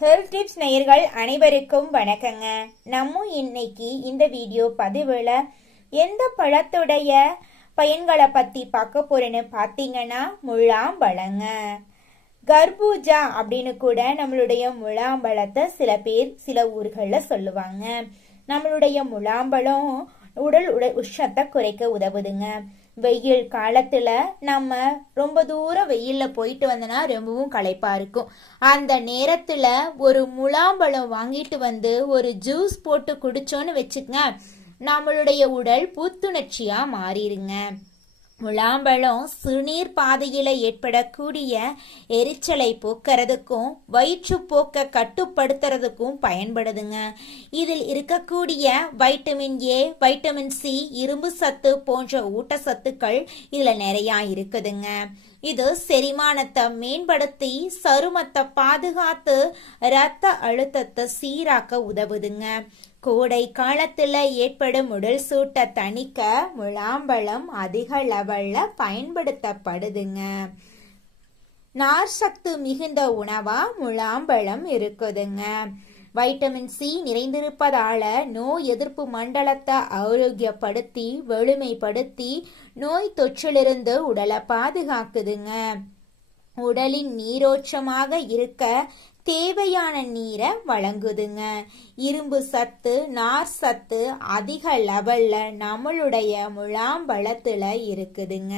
Health tips நேயர்கள் அனைவருக்கும் வணக்கங்க. நம்ம இன்னைக்கு இந்த வீடியோ பதிவுல எந்த பழத்துடைய பயன்களை பத்தி பார்க்க போறேன்னு பார்த்தீங்கன்னா முலாம்பழங்க. கர்பூஜா அப்படின்னு கூட நம்மளுடைய முலாம்பழத்தை சில பேர் சில ஊர்களில் சொல்லுவாங்க. நம்மளுடைய முலாம்பழம் உடல் உஷ்ணத்தை குறைக்க உதவுதுங்க. வெயில் காலத்துல நம்ம ரொம்ப தூரம் வெயில்ல போயிட்டு வந்தோன்னா ரொம்பவும் களைப்பா இருக்கும். அந்த நேரத்துல ஒரு முலாம்பழம் வாங்கிட்டு வந்து ஒரு ஜூஸ் போட்டு குடிச்சோன்னு வச்சுக்கங்க, நம்மளுடைய உடல் புத்துணர்ச்சியா மாறிடுங்க. முலாம்பழம் சிறுநீர் பாதையில ஏற்படக்கூடிய எரிச்சலை போக்குறதுக்கும் வயிற்றுப்போக்க கட்டுப்படுத்துறதுக்கும் பயன்படுதுங்க. இதில் இருக்கக்கூடிய வைட்டமின் ஏ, வைட்டமின் சி, இரும்பு சத்து போன்ற ஊட்டச்சத்துக்கள் இதுல நிறைய இருக்குதுங்க. இது செரிமானத்தை மேம்படுத்தி சருமத்தை பாதுகாத்து இரத்த அழுத்தத்தை சீராக்க உதவுதுங்க. கோடை காலத்துல ஏற்படும் உடல் சூட்டை தணிக்க முலாம்பழம் அதிக லெவல்ல பயன்படுத்தப்படுதுங்க. நார் சத்து மிகுந்த உணவா முலாம்பழம் இருக்குதுங்க. வைட்டமின் சி நிறைந்திருப்பதால நோய் எதிர்ப்பு மண்டலத்தை ஆரோக்கியப்படுத்தி வலிமைப்படுத்தி நோய் தொற்றிலிருந்து உடலை பாதுகாக்குதுங்க. உடலின் நீரோற்றமாக இருக்க தேவையான நீரை வழங்குதுங்க. இரும்பு சத்து, நார் சத்து அதிக லெவல்ல நம்மளுடைய முலாம்பழத்துல இருக்குதுங்க.